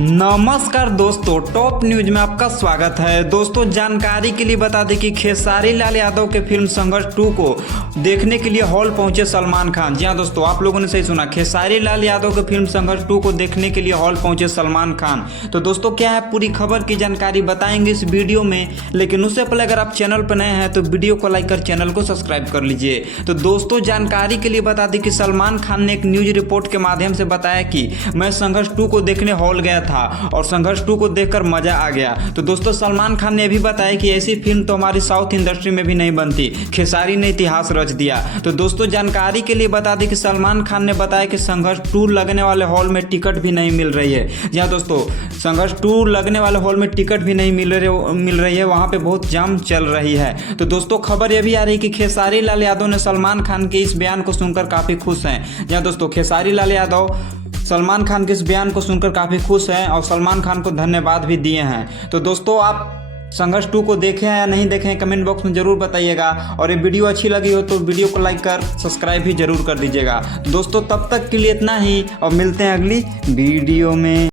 नमस्कार दोस्तों, top news में आपका स्वागत है। दोस्तों जानकारी के लिए बता दें कि खेसारी लाल यादव के फिल्म संघर्ष 2 को देखने के लिए हॉल पहुंचे सलमान खान। जी हां दोस्तों, आप लोगों ने सही सुना, खेसारी लाल यादव के फिल्म संघर्ष 2 को देखने के लिए हॉल पहुंचे सलमान खान। तो दोस्तों क्या है पूरी खबर की जानकारी बताएंगे इस वीडियो में, लेकिन उससे पहले अगर आप चैनल पर नए हैं तो वीडियो को लाइक कर चैनल को सब्सक्राइब कर लीजिए। तो दोस्तों जानकारी के लिए बता दें कि सलमान खान ने एक न्यूज रिपोर्ट के माध्यम से बताया कि मैं संघर्ष 2 को देखने हॉल गया था और संघर्ष 2 को देखकर मजा आ गया। तो दोस्तों सलमान खान ने भी बताया कि ऐसी फिल्म तो हमारी साउथ इंडस्ट्री में भी नहीं बनती, खेसारी ने इतिहास रच दिया। तो दोस्तों जानकारी के लिए बता दें कि सलमान खान ने बताया कि संघर्ष 2 लगने वाले हॉल में टिकट भी नहीं मिल रही है। जहाँ दोस्तों संघर्ष 2 लगने वाले हॉल में टिकट भी नहीं मिल रही है, वहाँ पे बहुत जाम चल रही है। तो दोस्तों खबर यह भी आ रही है कि खेसारी लाल यादव ने सलमान खान के इस बयान को सुनकर काफी खुश हैं। जहाँ दोस्तों खेसारी लाल यादव सलमान खान के इस बयान को सुनकर काफ़ी खुश हैं और सलमान खान को धन्यवाद भी दिए हैं। तो दोस्तों आप संघर्ष 2 को देखें या नहीं देखें कमेंट बॉक्स में ज़रूर बताइएगा, और ये वीडियो अच्छी लगी हो तो वीडियो को लाइक कर सब्सक्राइब भी ज़रूर कर दीजिएगा। दोस्तों तब तक के लिए इतना ही और मिलते हैं अगली वीडियो में।